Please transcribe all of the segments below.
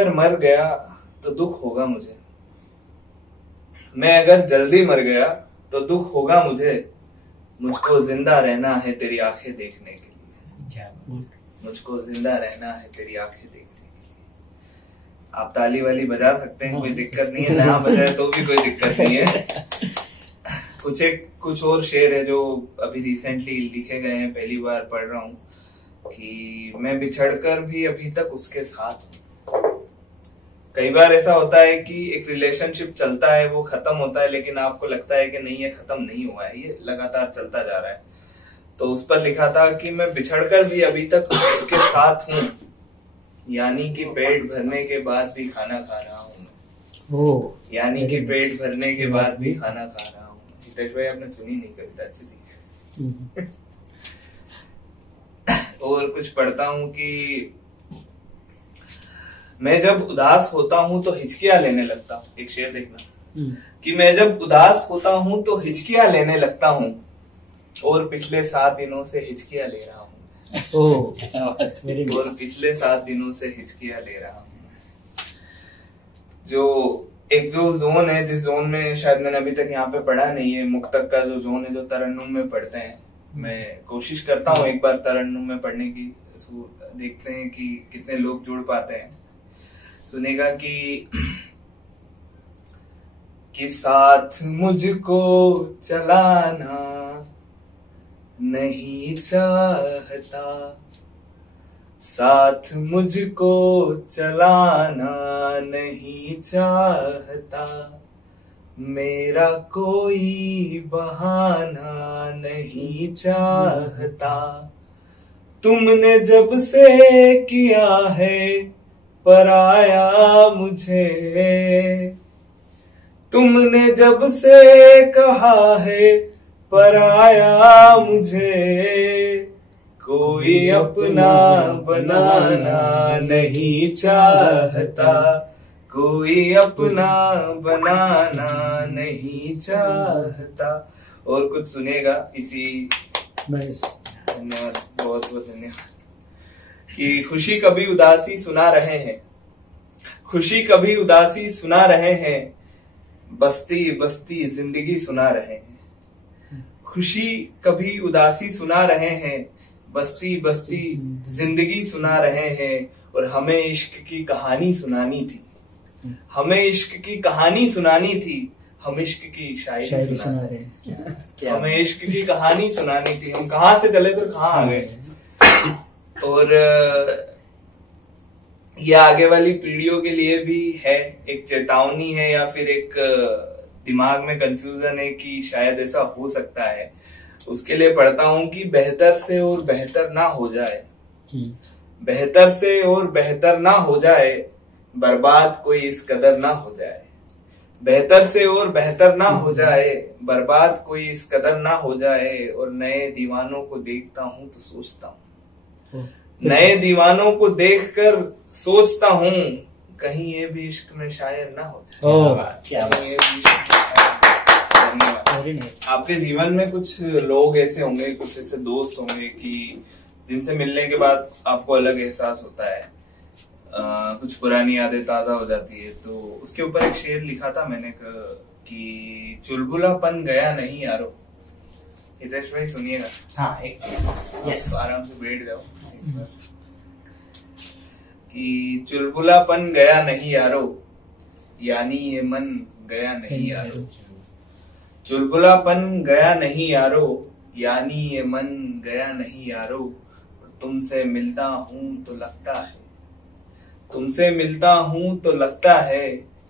अगर मर गया तो दुख होगा मुझे, मैं अगर जल्दी मर गया तो दुख होगा मुझे, मुझको जिंदा रहना है तेरी आंखें देखने के लिए, मुझको जिंदा रहना है तेरी आंखें देखने के लिए। आप ताली वाली बजा सकते हैं, कोई दिक्कत नहीं है, ना बजाए तो भी कोई दिक्कत नहीं है। कुछ और शेर है जो अभी रिसेंटली लिखे गए हैं, पहली बार पढ़ रहा हूँ कि मैं बिछड़कर भी अभी तक उसके साथ हूँ। कई बार ऐसा होता है कि एक रिलेशनशिप चलता है, वो खत्म होता है, लेकिन आपको लगता है कि नहीं ये खत्म नहीं हुआ है, ये लगातार चलता जा रहा है। तो उस पर लिखा था कि मैं बिछड़कर भी अभी तक उसके साथ हूँ, यानी कि पेट भरने के बाद भी खाना खा रहा हूँ, यानी कि पेट भरने के बाद भी खाना खा रहा हूँ। हितेश भाई आपने सुनी नहीं कविता, अच्छी थी। और कुछ पढ़ता हूँ कि मैं जब उदास होता हूँ तो हिचकियां लेने लगता हूँ। एक शेर देखना कि मैं जब उदास होता हूँ तो हिचकियां लेने लगता हूँ, और पिछले 7 दिनों से हिचकियां ले रहा हूँ। और पिछले 7 दिनों से हिचकियां ले रहा हूँ। जो जोन है, जिस जोन में शायद मैंने अभी तक यहाँ पे पढ़ा नहीं है, मुक्तक का जो जोन है, जो तरन्नुम में पढ़ते हैं, मैं कोशिश करता हूँ एक बार तरन्नुम में पढ़ने की। देखते हैं कि कितने लोग जुड़ पाते हैं। सुनेगा कि साथ मुझको चलाना नहीं चाहता, साथ मुझको चलाना नहीं चाहता, मेरा कोई बहाना नहीं चाहता, तुमने जब से किया है पराया मुझे, तुमने जब से कहा है पराया मुझे, कोई अपना बनाना नहीं चाहता, कोई अपना बनाना नहीं चाहता। और कुछ सुनेगा इसी। धन्यवाद, बहुत बहुत धन्यवाद। कि खुशी कभी उदासी सुना रहे हैं, खुशी कभी उदासी सुना रहे हैं, बस्ती बस्ती जिंदगी सुना रहे हैं, खुशी कभी उदासी सुना रहे हैं, बस्ती बस्ती जिंदगी सुना रहे हैं, और हमें इश्क की कहानी सुनानी थी, हमें इश्क की कहानी सुनानी थी, हम इश्क की शायरी सुना रहे हैं, हमें इश्क की कहानी सुनानी थी, हम कहाँ से चले तो कहाँ आ गए। और ये आगे वाली पीढ़ियों के लिए भी है, एक चेतावनी है, या फिर एक दिमाग में कंफ्यूजन है कि शायद ऐसा हो सकता है। उसके लिए पढ़ता हूं कि बेहतर से और बेहतर ना हो जाए, बेहतर से और बेहतर ना हो जाए, बर्बाद कोई इस कदर ना हो जाए, बेहतर से और बेहतर ना हो जाए, बर्बाद कोई इस कदर ना हो जाए, और नए दीवानों को देखता हूं तो सोचता हूं, नए दीवानों को देखकर सोचता हूँ, कहीं ये भी इश्क में शायर ना हो जाए। आपके जीवन में कुछ लोग ऐसे होंगे, कुछ ऐसे दोस्त होंगे कि जिनसे मिलने के बाद आपको अलग एहसास होता है, कुछ पुरानी यादें ताजा हो जाती है। तो उसके ऊपर एक शेर लिखा था मैंने कि चुलबुलापन गया नहीं यारो। हितेश भाई सुनिएगा। हाँ, एक यस, आराम से बैठ जाओ। कि चुलबुलापन गया नहीं यारो, यानी ये मन गया नहीं यारो, चुलबुलापन गया नहीं यारो, यानी ये मन गया नहीं यारो, तुमसे मिलता हूँ तो लगता है, तुमसे मिलता हूँ तो लगता है,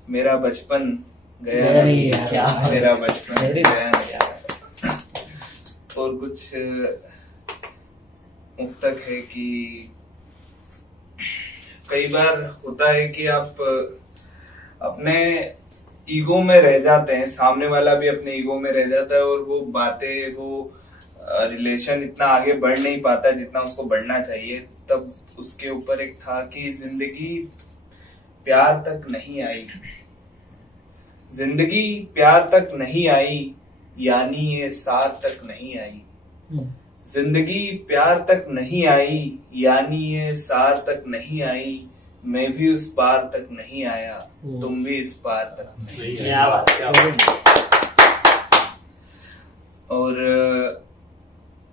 मेरा बचपन गया नहीं यारो, मेरा बचपन गया नहीं यारो। और कुछ मुक्तक है कि कई बार होता है कि आप अपने ईगो में रह जाते हैं, सामने वाला भी अपने ईगो में रह जाता है, और वो बातें, वो रिलेशन इतना आगे बढ़ नहीं पाता जितना उसको बढ़ना चाहिए। तब उसके ऊपर एक था कि जिंदगी प्यार तक नहीं आई, जिंदगी प्यार तक नहीं आई, यानी ये साथ तक नहीं आई, जिंदगी प्यार तक नहीं आई, यानी ये सार तक नहीं आई, मैं भी उस पार तक नहीं आया, तुम भी इस पार तक नहीं क्या बात, क्या बात। और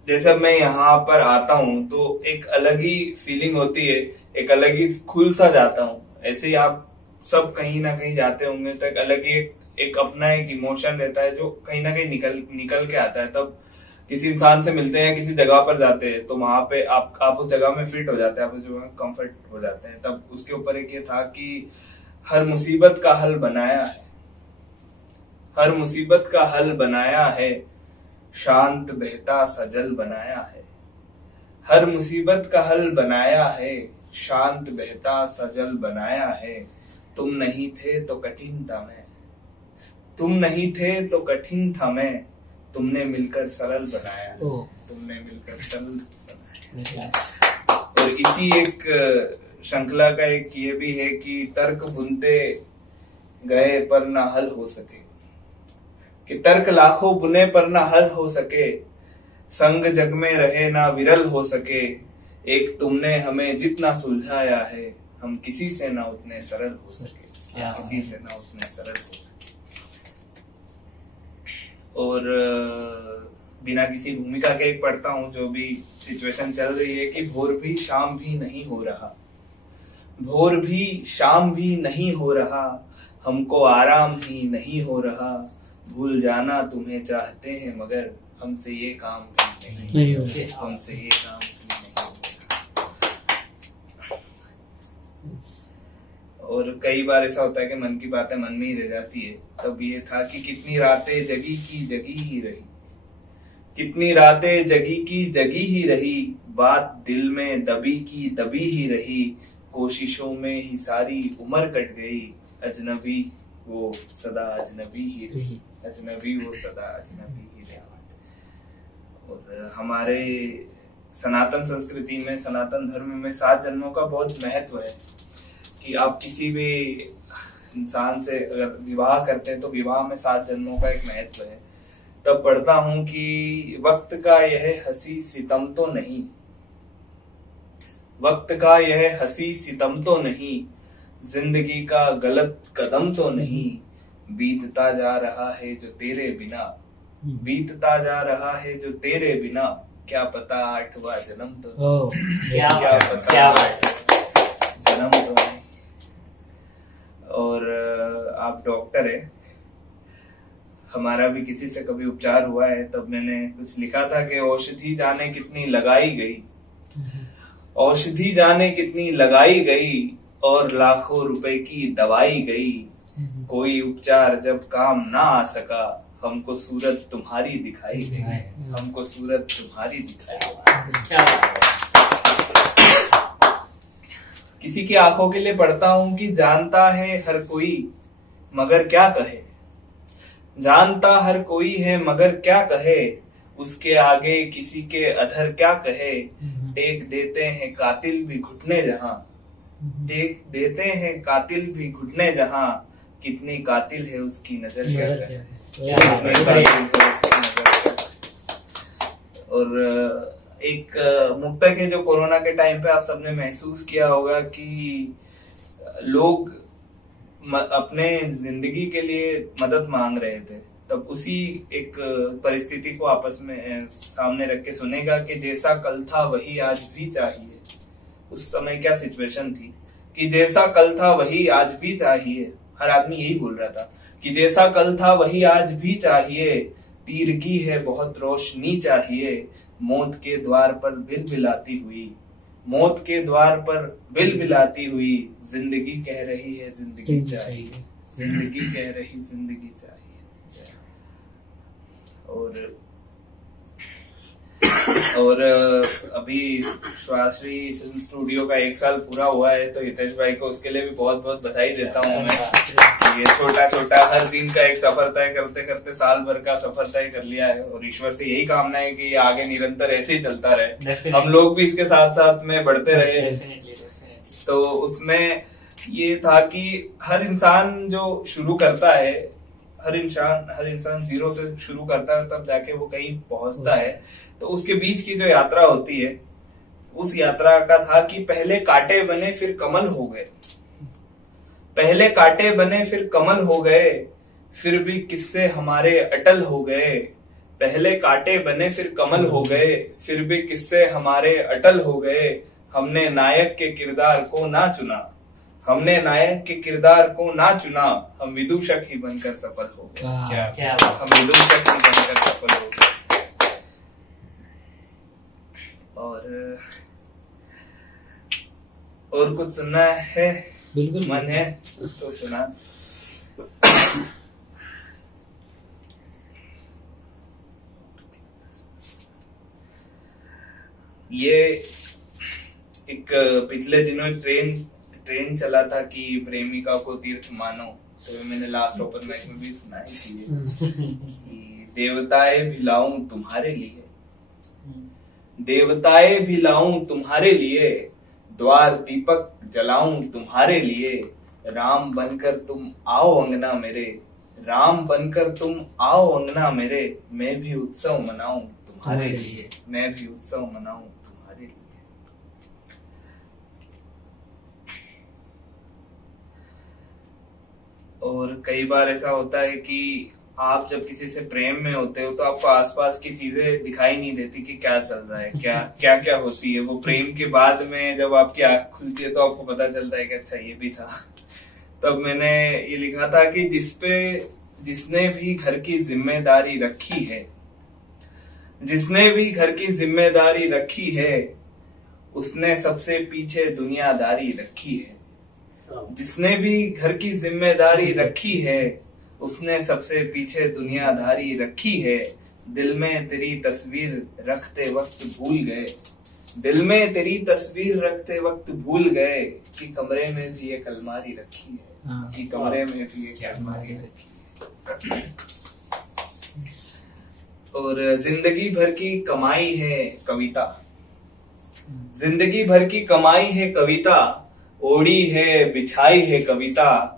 जैसे मैं यहाँ पर आता हूँ तो एक अलग ही फीलिंग होती है, एक अलग ही खुल सा जाता हूँ। ऐसे ही आप सब कहीं ना कहीं जाते होंगे तो एक अलग ही एक अपना एक इमोशन रहता है जो कहीं ना कहीं निकल के आता है। तब किसी इंसान से मिलते हैं, किसी जगह पर जाते हैं तो वहां पे आप उस जगह में फिट हो जाते हैं, आप उस जगह में कंफर्ट हो जाते हैं। तब उसके ऊपर एक ये था कि हर मुसीबत का हल बनाया है, हर मुसीबत का हल बनाया है, शांत बहता सा जल बनाया है। हर मुसीबत का हल बनाया है, शांत बहता सा जल बनाया है। तुम नहीं थे तो कठिन था मैं, तुम नहीं थे तो कठिन था मैं, तुमने मिलकर सरल बनाया, तुमने मिलकर सरल बनाया। और इसी एक श्रृंखला का एक ये भी है कि तर्क बुनते गए पर ना हल हो सके, कि तर्क लाखों बुने पर ना हल हो सके, संग जग में रहे ना विरल हो सके। एक तुमने हमें जितना सुलझाया है, हम किसी से ना उतने सरल हो सके, किसी से ना उतने सरल हो सके। और बिना किसी भूमिका के एक पढ़ता हूँ, जो भी सिचुएशन चल रही है कि भोर भी शाम भी नहीं हो रहा, भोर भी शाम भी नहीं हो रहा, हमको आराम ही नहीं हो रहा। भूल जाना तुम्हें चाहते हैं मगर हमसे ये काम भी नहीं हो रहा, हमसे ये काम भी नहीं हो रहा। और कई बार ऐसा होता है कि मन की बातें मन में ही रह जाती है। तब ये था कि कितनी रातें जगी की जगी ही रही, कितनी रातें जगी की जगी ही रही, बात दिल में दबी की दबी ही रही। कोशिशों में ही सारी उम्र कट गई, अजनबी वो सदा अजनबी ही रही, अजनबी वो सदा अजनबी ही रही। और हमारे सनातन संस्कृति में, सनातन धर्म में 7 जन्मों का बहुत महत्व है कि आप किसी भी इंसान से अगर विवाह करते हैं तो विवाह में 7 जन्मों का एक महत्व है। तब पढ़ता हूं कि वक्त का यह हंसी सितम तो नहीं, वक्त का यह हंसी सितम तो नहीं, जिंदगी का गलत कदम तो नहीं। बीतता जा रहा है जो तेरे बिना, बीतता जा रहा है जो तेरे बिना, क्या पता 8वां जन्म तो क्या पता जन्म तो नहीं। और आप डॉक्टर है, हमारा भी किसी से कभी उपचार हुआ है, तब मैंने कुछ लिखा था कि औषधि जाने कितनी लगाई गई, औषधि जाने कितनी लगाई गई, और लाखों रुपए की दवाई गई। कोई उपचार जब काम ना आ सका, हमको सूरत तुम्हारी दिखाई गई, हमको सूरत तुम्हारी दिखाई गई। किसी की आंखों के लिए पढ़ता हूं कि जानता है हर कोई मगर क्या कहे, जानता हर कोई है मगर क्या कहे, उसके आगे किसी के अधर क्या कहे। टेक देते हैं कातिल भी घुटने जहां, टेक देते हैं कातिल भी घुटने जहां, कितनी कातिल है उसकी नजर क्या कहे। और एक मुक्तक है जो कोरोना के टाइम पे आप सबने महसूस किया होगा कि लोग अपने जिंदगी के लिए मदद मांग रहे थे। तब उसी एक परिस्थिति को आपस में सामने रख के सुनेगा कि जैसा कल था वही आज भी चाहिए। उस समय क्या सिचुएशन थी कि जैसा कल था वही आज भी चाहिए। हर आदमी यही बोल रहा था कि जैसा कल था वही आज भी चाहिए, तीर की है बहुत रोशनी चाहिए। मौत के द्वार पर बिलबिलाती हुई, मौत के द्वार पर बिलबिलाती हुई, जिंदगी कह रही है जिंदगी चाहिए, जिंदगी कह रही जिंदगी चाहिए। और अभी श्वाश्री फिल्म स्टूडियो का 1 साल पूरा हुआ है, तो हितेश भाई को उसके लिए भी बहुत बहुत बधाई देता हूँ मैं। ये छोटा छोटा हर दिन का एक सफर तय करते करते साल भर का सफर तय कर लिया है, और ईश्वर से यही कामना है कि आगे निरंतर ऐसे ही चलता रहे, हम लोग भी इसके साथ साथ में बढ़ते रहे। तो उसमें ये था कि हर इंसान जो शुरू करता है, हर इंसान 0 से शुरू करता है, तब जाके वो कहीं पहुंचता है। तो उसके बीच की जो यात्रा होती है उस यात्रा का था कि पहले कांटे बने फिर कमल हो गए, पहले कांटे बने फिर कमल हो गए, फिर भी किस्से हमारे अटल हो गए। पहले कांटे बने फिर कमल हो गए, फिर भी किस्से हमारे अटल हो गए। हमने नायक के किरदार को ना चुना, हमने नायक के किरदार को ना चुना, हम विदूषक ही बनकर सफल हो गए। क्या हम विदूषक ही बनकर सफल हो गए। और कुछ सुनना है? बिल्कुल मन है तो सुना। ये एक पिछले दिनों ट्रेन चला था कि प्रेमिका को तीर्थ मानो, तो मैंने लास्ट ओपन माइक में भी सुनाई थी कि देवताएं भिलाऊं तुम्हारे लिए, देवताएं भिलाऊं तुम्हारे लिए, द्वार दीपक जलाऊं तुम्हारे लिए। राम बनकर तुम आओ अंगना मेरे, राम बनकर तुम आओ अंगना मेरे। मैं भी उत्सव मनाऊं तुम्हारे लिए, मैं भी उत्सव मनाऊं तुम्हारे लिए। और कई बार ऐसा होता है कि आप जब किसी से प्रेम में होते हो तो आपको आसपास की चीजें दिखाई नहीं देती कि क्या चल रहा है, क्या क्या होती है। वो प्रेम के बाद में जब आपकी आंख खुलती है तो आपको पता चलता है कि अच्छा ये भी था। तब मैंने ये लिखा था कि जिसने भी घर की जिम्मेदारी रखी है, जिसने भी घर की जिम्मेदारी रखी है, उसने सबसे पीछे दुनियादारी रखी है। जिसने भी घर की जिम्मेदारी रखी है, उसने सबसे पीछे दुनियादारी रखी है। दिल में तेरी तस्वीर रखते वक्त भूल गए, दिल में तेरी तस्वीर रखते वक्त भूल गए कि कमरे में भी एक अलमारी रखी है, कि कमरे में भी एक अलमारी रखी है। और जिंदगी भर की कमाई है कविता, जिंदगी भर की कमाई है कविता, ओढ़ी है बिछाई है कविता।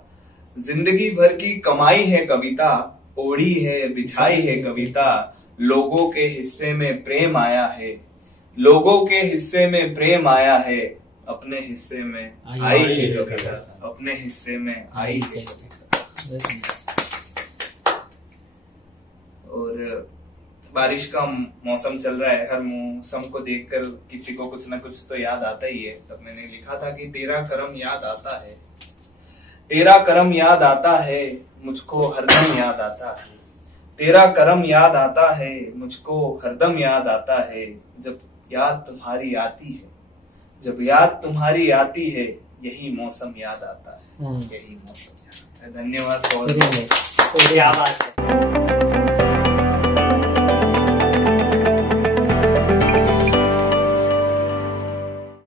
जिंदगी भर की कमाई है कविता, ओढ़ी है बिछाई है कविता। लोगों के हिस्से में प्रेम आया है, लोगों के हिस्से में प्रेम आया है। अपने हिस्से में आई है कविता, अपने हिस्से में आई है कविता। और बारिश का मौसम चल रहा है, हर मौसम को देखकर किसी को कुछ ना कुछ तो याद आता ही है। तब मैंने लिखा था कि तेरा करम याद आता है, तेरा करम याद आता है, मुझको हरदम याद आता है। तेरा करम याद आता है, मुझको हरदम याद आता है। जब याद तुम्हारी आती है, जब याद तुम्हारी आती है, यही मौसम याद आता है, यही मौसम याद आता है। धन्यवाद। क्या बात है।